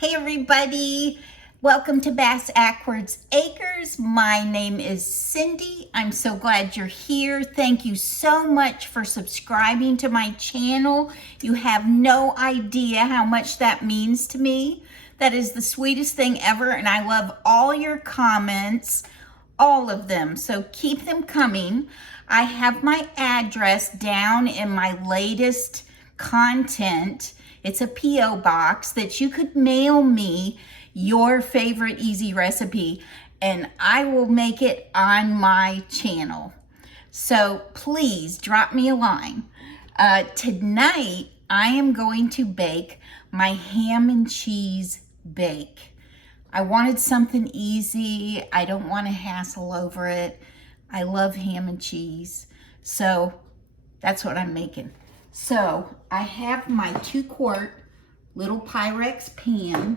Hey everybody, welcome to Bass Ackwards Acres. My name is Cindy. I'm so glad you're here. Thank you so much for subscribing to my channel. You have no idea how much that means to me. That is the sweetest thing ever, and I love all your comments, all of them, so keep them coming. I have my address down in my latest content. It's a P.O. box that you could mail me your favorite easy recipe and I will make it on my channel. So please drop me a line. Tonight I am going to bake my ham and cheese bake. I wanted something easy. I don't want to hassle over it. I love ham and cheese. So that's what I'm making. So I have my 2-quart little Pyrex pan,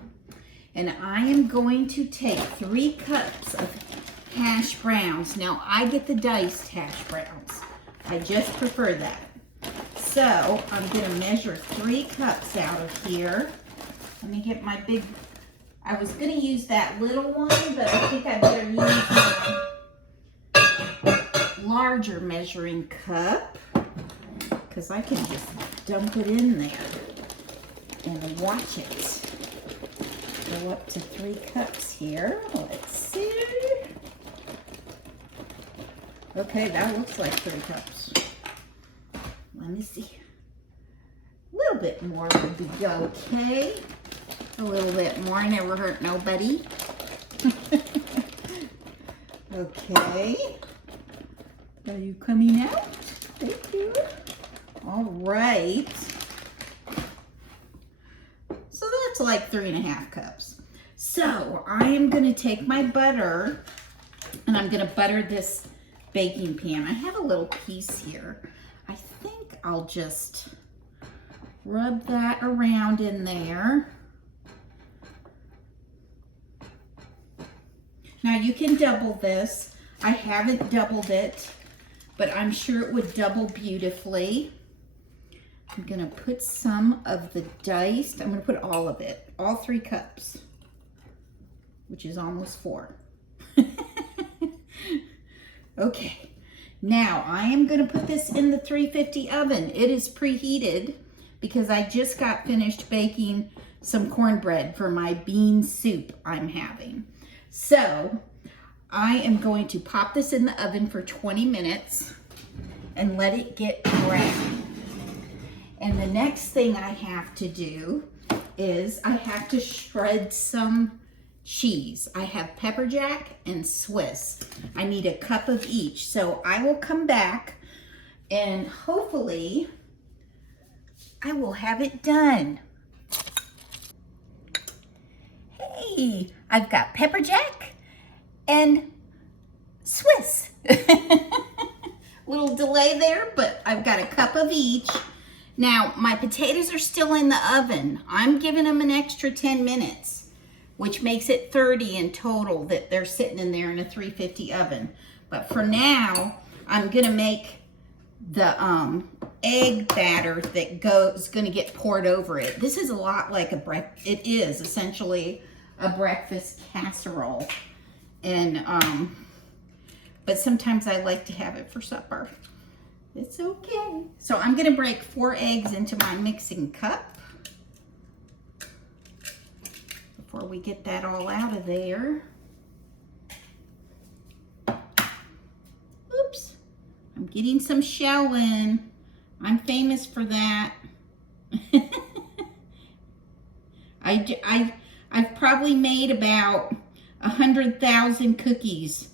and I am going to take 3 cups of hash browns. Now I get the diced hash browns. I just prefer that. So I'm gonna measure 3 cups out of here. Let me get my big, I was gonna use that little one, but I think I better use my larger measuring cup, because I can just dump it in there and watch it go up to 3 cups here. Let's see. Okay, that looks like 3 cups. Let me see. A little bit more would be okay. A little bit more, never hurt nobody. Okay. Are you coming out? Thank you. All right. So that's like 3.5 cups. So I am going to take my butter and I'm going to butter this baking pan. I have a little piece here. I think I'll just rub that around in there. Now you can double this. I haven't doubled it, but I'm sure it would double beautifully. I'm gonna put some of the diced, I'm gonna put all of it, all 3 cups, which is almost 4. Okay, now I am gonna put this in the 350 oven. It is preheated because I just got finished baking some cornbread for my bean soup I'm having. So I am going to pop this in the oven for 20 minutes and let it get brown. And the next thing I have to do is I have to shred some cheese. I have pepper jack and Swiss. I need a cup of each. So I will come back and hopefully I will have it done. Hey, I've got pepper jack and Swiss. Little delay there, but I've got a cup of each. Now, my potatoes are still in the oven. I'm giving them an extra 10 minutes, which makes it 30 in total that they're sitting in there in a 350 oven. But for now, I'm gonna make the egg batter that is gonna get poured over it. This is a lot like it is essentially a breakfast casserole. And, but sometimes I like to have it for supper. It's okay. So I'm gonna break 4 eggs into my mixing cup before we get that all out of there. Oops, I'm getting some shell in. I'm famous for that. I've probably made about 100,000 cookies,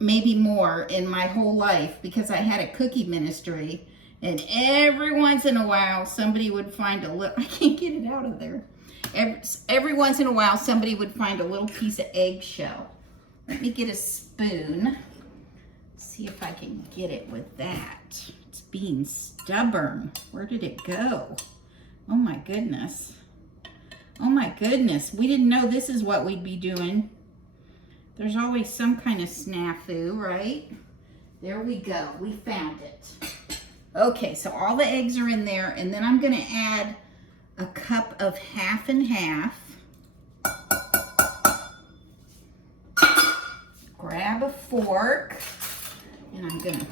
maybe more, in my whole life, because I had a cookie ministry, and every once in a while somebody would find a little, I can't get it out of there. Every once in a while somebody would find a little piece of eggshell. Let me get a spoon, see if I can get it with that. It's being stubborn. Where did it go? Oh my goodness. Oh my goodness, we didn't know this is what we'd be doing. There's always some kind of snafu, right? There we go, we found it. Okay, so all the eggs are in there, and then I'm gonna add a cup of half and half. Grab a fork, and I'm gonna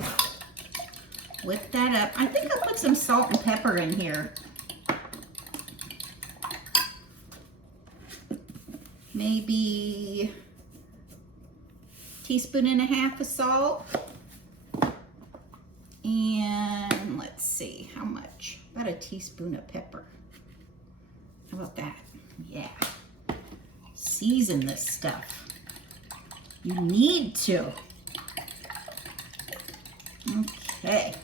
whip that up. I think I'll put some salt and pepper in here. Maybe a teaspoon and a half of salt. And let's see, how much? About a teaspoon of pepper. How about that? Yeah. Season this stuff. You need to. Okay.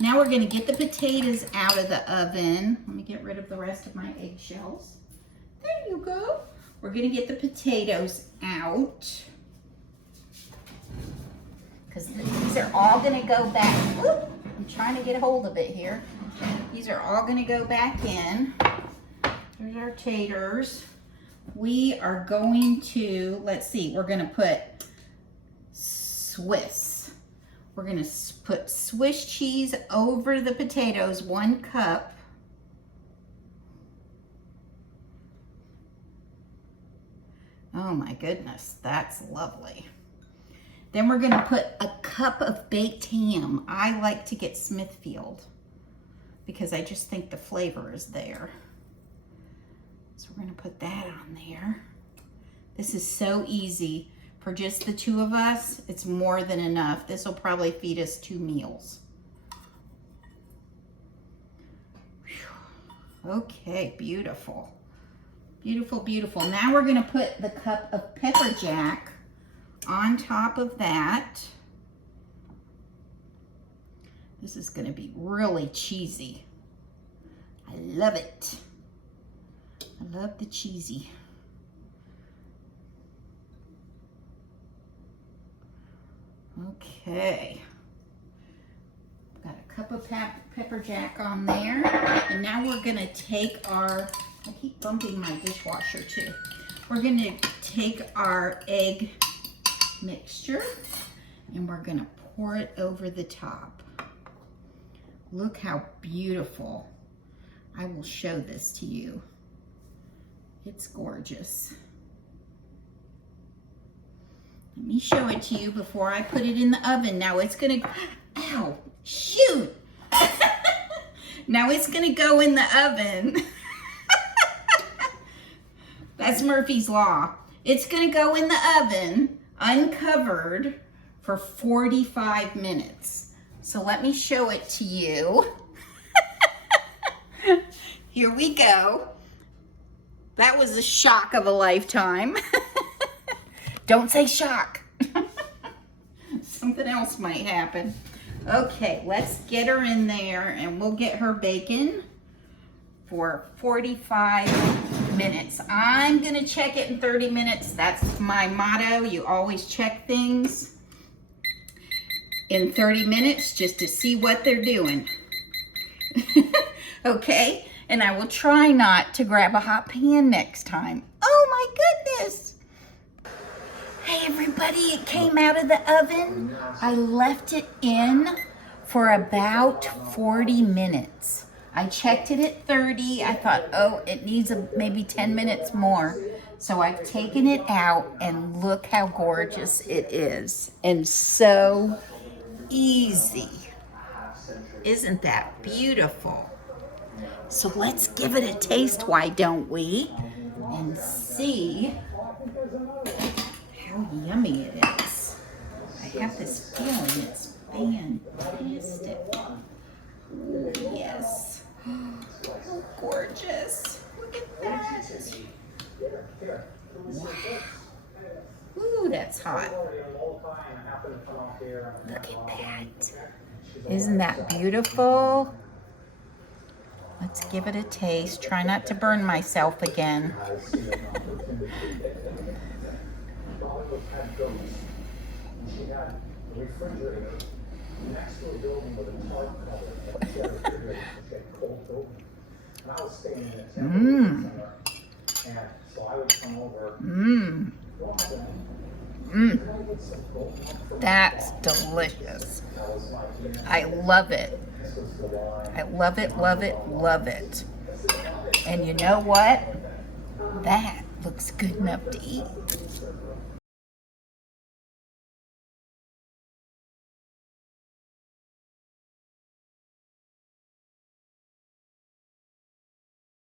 Now we're going to get the potatoes out of the oven. Let me get rid of the rest of my eggshells. There you go. We're going to get the potatoes out. Because these are all going to go back. Whoop, I'm trying to get a hold of it here. These are all going to go back in. There's our taters. We are going to, let's see, we're going to put Swiss. We're going to put Swiss cheese over the potatoes, 1 cup. Oh my goodness, that's lovely. Then we're going to put a cup of baked ham. I like to get Smithfield because I just think the flavor is there. So we're going to put that on there. This is so easy. For just the 2 of us, it's more than enough. This will probably feed us 2 meals. Whew. Okay, beautiful. Beautiful, beautiful. Now we're going to put the cup of pepper jack on top of that. This is going to be really cheesy. I love it. I love the cheesy. Okay, got a cup of pepper jack on there, and now we're gonna take our, I keep bumping my dishwasher too. We're gonna take our egg mixture and we're gonna pour it over the top. Look how beautiful. I will show this to you. It's gorgeous. Let me show it to you before I put it in the oven. Now it's gonna, ow, shoot. Now it's gonna go in the oven. That's Murphy's Law. It's gonna go in the oven, uncovered, for 45 minutes. So let me show it to you. Here we go. That was a shock of a lifetime. Don't say shock. Something else might happen. Okay, let's get her in there and we'll get her baking for 45 minutes. I'm gonna check it in 30 minutes. That's my motto. You always check things in 30 minutes just to see what they're doing. Okay, and I will try not to grab a hot pan next time. Oh my goodness. Hey everybody, it came out of the oven. I left it in for about 40 minutes. I checked it at 30. I thought, oh, it needs maybe 10 minutes more. So I've taken it out and look how gorgeous it is. And so easy. Isn't that beautiful? So let's give it a taste, why don't we? And see how yummy it is. I have this feeling it's fantastic. Ooh, yes. Oh, gorgeous. Look at that. Wow. Ooh, that's hot. Look at that. Isn't that beautiful? Let's give it a taste. Try not to burn myself again. Mmm. Mmm. Mmm. That's delicious. I love it. I love it, love it, love it. And you know what? That looks good enough to eat.